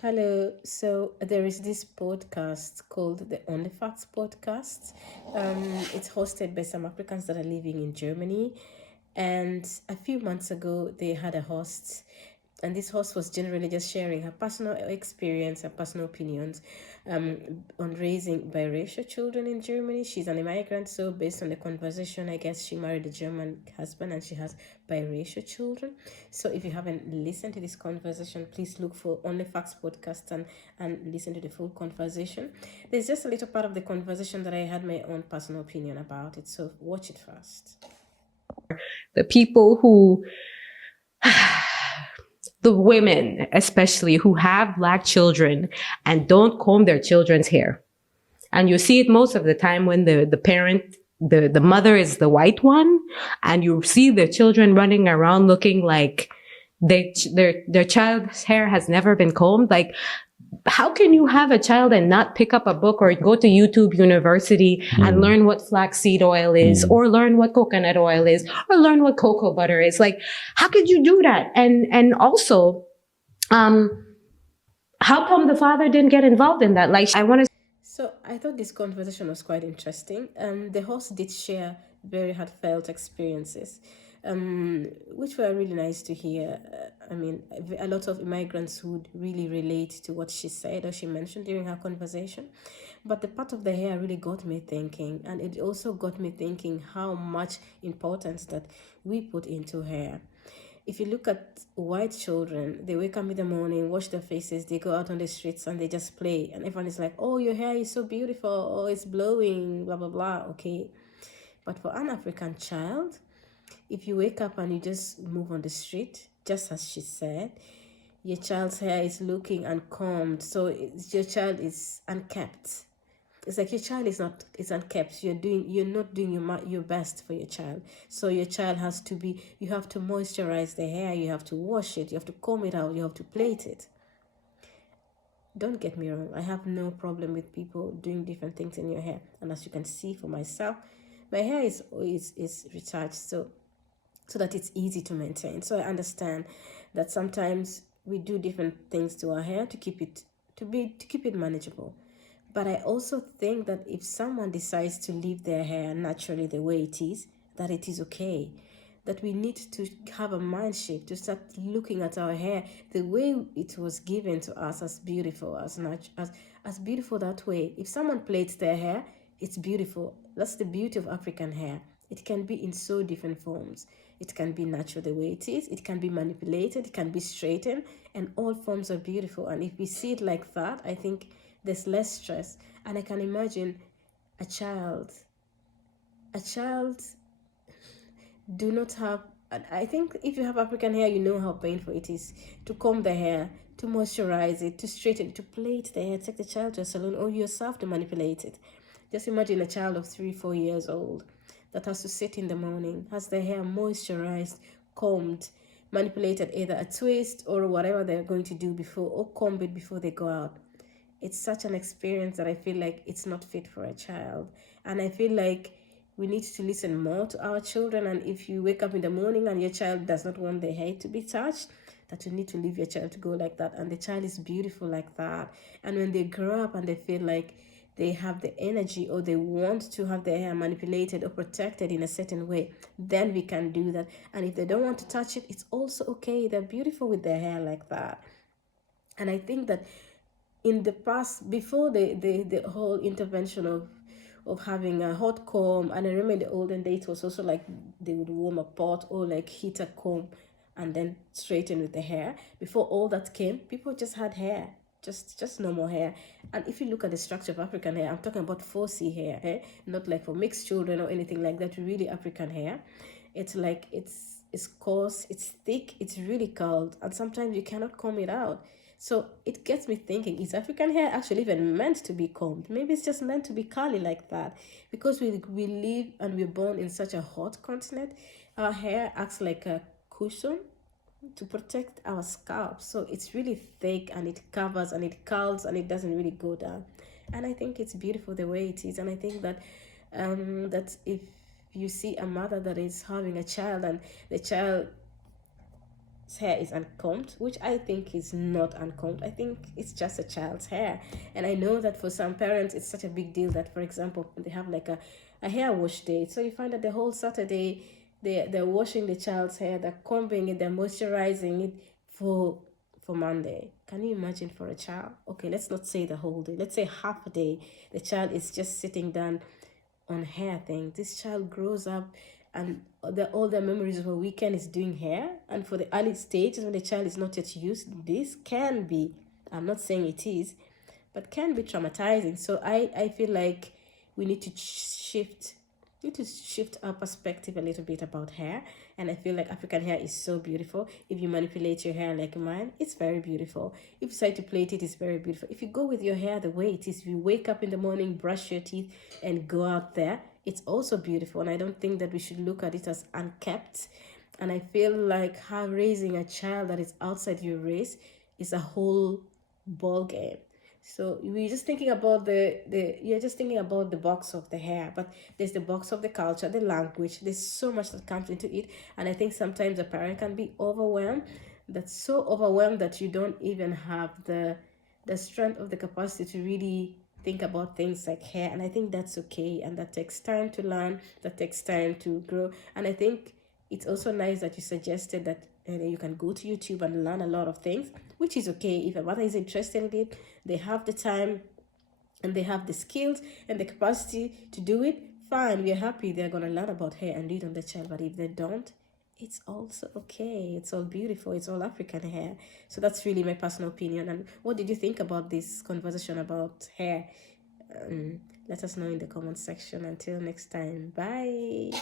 Hello. So there is this podcast called the Only Facts podcast. It's hosted by some Africans that are living in Germany. And a few months ago, they had a host, and this host was generally just sharing her personal experience, her personal opinions on raising biracial children in Germany. She's an immigrant, so based on the conversation, I guess she married a German husband and she has biracial children. So if you haven't listened to this conversation, please look for Only Facts podcast and listen to the full conversation. There's just a little part of the conversation that I had my own personal opinion about it, so watch it first. The people who, the women especially, who have Black children and don't comb their children's hair. And you see it most of the time when the parent, the mother is the white one, and you see the children running around looking like their child's hair has never been combed. Like, how can you have a child and not pick up a book or go to YouTube University and learn what flaxseed oil is, or learn what coconut oil is, or learn what cocoa butter is? Like, how could you do that? And also, how come the father didn't get involved in that? Like, I want to. So I thought this conversation was quite interesting. The host did share very heartfelt experiences, which were really nice to hear. I mean, a lot of immigrants would really relate to what she said or she mentioned during her conversation. But the part of the hair really got me thinking, and it also got me thinking how much importance that we put into hair. If you look at white children, they wake up in the morning, wash their faces, they go out on the streets and they just play. And everyone is like, oh, your hair is so beautiful. Oh, it's blowing, blah, blah, blah. Okay. But for an African child, if you wake up and you just move on the street, just as she said, your child's hair is looking uncombed. So your child is unkept. It's like your child is unkept. You're not doing your best for your child. So your child has to be, you have to moisturize the hair, you have to wash it, you have to comb it out, you have to plait it. Don't get me wrong, I have no problem with people doing different things in your hair. And as you can see for myself, my hair is recharged so that it's easy to maintain. So I understand that sometimes we do different things to our hair to keep it manageable. But I also think that if someone decides to leave their hair naturally the way it is, that it is okay. That we need to have a mind shift to start looking at our hair the way it was given to us as beautiful, as beautiful that way. If someone plaits their hair, it's beautiful. That's the beauty of African hair. It can be in so different forms. It can be natural the way it is, it can be manipulated, it can be straightened, and all forms are beautiful. And if we see it like that, I think there's less stress. And I can imagine a child, a child do not have, I think if you have African hair, you know how painful it is to comb the hair, to moisturize it, to straighten it, to plait the hair, take the child to a salon or yourself to manipulate it. Just imagine a child of 3, 4 years old that has to sit in the morning, has their hair moisturized, combed, manipulated, either a twist or whatever they're going to do before, or comb it before they go out. It's such an experience that I feel like it's not fit for a child. And I feel like we need to listen more to our children. And if you wake up in the morning and your child does not want their hair to be touched, that you need to leave your child to go like that. And the child is beautiful like that. And when they grow up and they feel like they have the energy or they want to have their hair manipulated or protected in a certain way, then we can do that. And if they don't want to touch it, it's also okay. They're beautiful with their hair like that. And I think that in the past, before the whole intervention of having a hot comb, and I remember in the olden days it was also like they would warm a pot or like heat a comb and then straighten with the hair. Before all that came, people just had hair, just normal hair. And if you look at the structure of African hair, I'm talking about 4C hair, not like for mixed children or anything like that. Really African hair, it's like it's coarse, it's thick, it's really curled, and sometimes you cannot comb it out. So it gets me thinking, is African hair actually even meant to be combed? Maybe it's just meant to be curly like that. Because we live and we're born in such a hot continent, our hair acts like a cushion to protect our scalp. So it's really thick and it covers and it curls and it doesn't really go down. And I think it's beautiful the way it is. And I think that if you see a mother that is having a child and the child hair is uncombed, which I think is not uncombed. I think it's just a child's hair. And I know that for some parents, it's such a big deal that, for example, they have like a hair wash day. So you find that the whole Saturday, they're washing the child's hair, they're combing it, they're moisturizing it for Monday. Can you imagine for a child? Okay, let's not say the whole day. Let's say half a day. The child is just sitting down on hair thing. This child grows up and all their memories of a weekend is doing hair. And for the early stages when the child is not yet used, this can be, I'm not saying it is, but can be traumatizing. So I feel like we need to shift our perspective a little bit about hair. And I feel like African hair is so beautiful. If you manipulate your hair like mine, it's very beautiful. If you decide to plait it, it's very beautiful. If you go with your hair the way it is, if you wake up in the morning, brush your teeth, and go out there, it's also beautiful. And I don't think that we should look at it as unkept. And I feel like how raising a child that is outside your race is a whole ball game. So we're just thinking about you're just thinking about the box of the hair, but there's the box of the culture, the language. There's so much that comes into it, and I think sometimes a parent can be overwhelmed. That's so overwhelmed that you don't even have the strength of the capacity to really think about things like hair. And I think that's okay, and that takes time to learn. That takes time to grow, and I think it's also nice that you suggested that you can go to YouTube and learn a lot of things, which is okay. If a mother is interested in it, they have the time and they have the skills and the capacity to do it, fine. We're happy they're going to learn about hair and do it on the child. But if they don't, it's also okay. It's all beautiful. It's all African hair. So that's really my personal opinion. And what did you think about this conversation about hair? Let us know in the comment section. Until next time, bye.